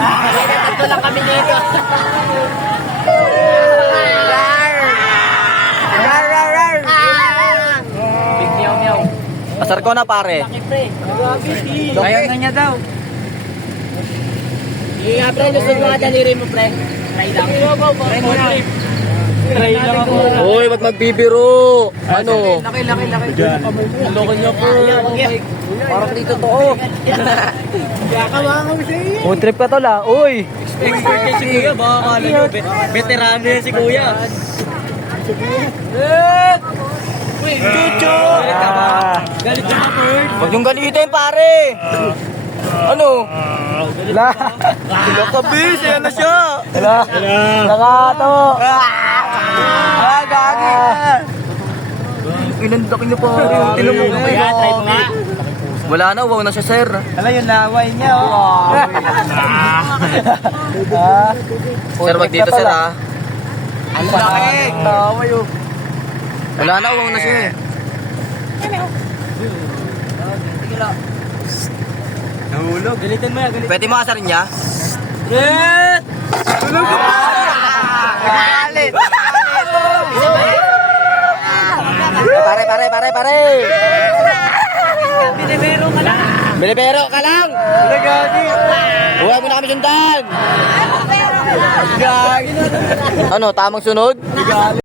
Tatlo lang kami dito. Big meow meow. Asar ko na pare. Ayaw na niya daw. Hindi nga pre, lusog mga daliri mo pre. Try lang. Try mo na. Try lang ako. Uy, ba't magbibiro? Ano? Laki. Ang loko niyo po. Parang dito to. Kaya kawawa mo siya eh. Food trip ka to la. Uy. Expert yan si Kuya, baka kala nyo. Veterano yan si Kuya. Uy, chucho! Galit na ka, Bird. Huwag yung galitin pare. Ano? Wala. Wala ka bis. Ayan na siya. Wala. Wala to. Gagi. Ilan laki niyo pare. Tinan mo. Kuya, try mo nga. Wala na. Wow na siya sir. Alam yung laway niya, oh. Sir, wag dito sir ha. Ang laki. Laway oh. Wala na. Wow na siya eh. Nahulog. Galitan mo yan, galitan. Pwede mo asarin niya? Red! Tulog ko pa! Galit! Pare! Binibero ka lang! Bilibero ka lang! Gagi! Huwag mo na kami sundan! Gagi na! Ano, tamang sunod?